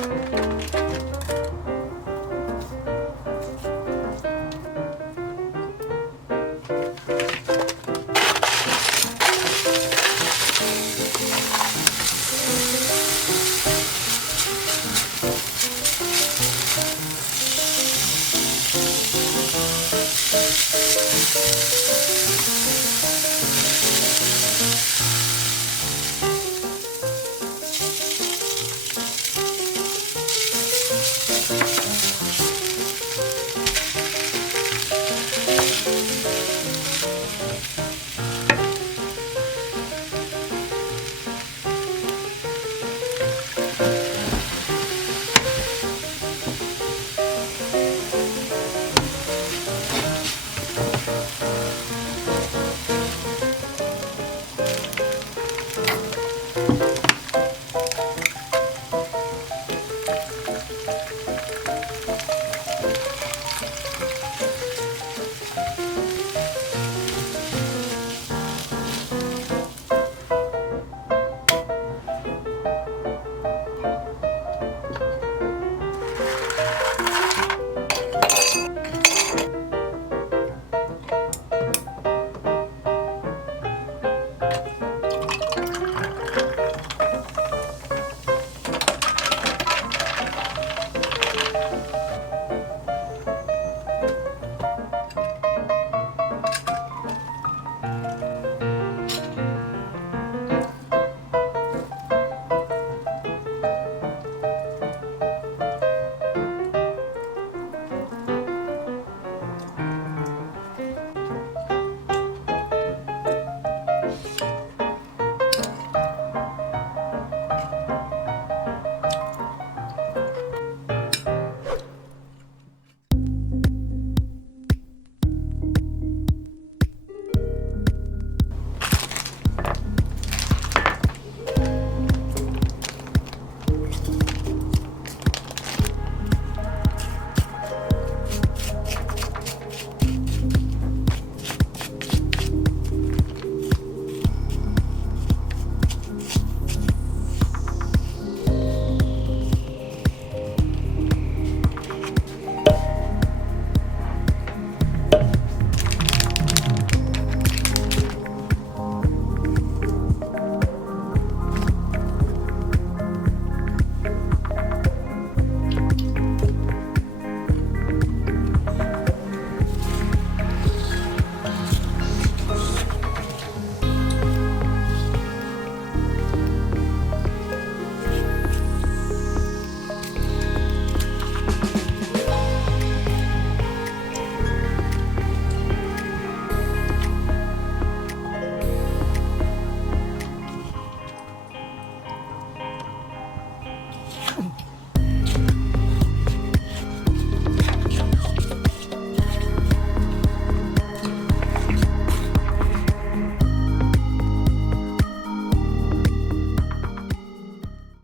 Пока.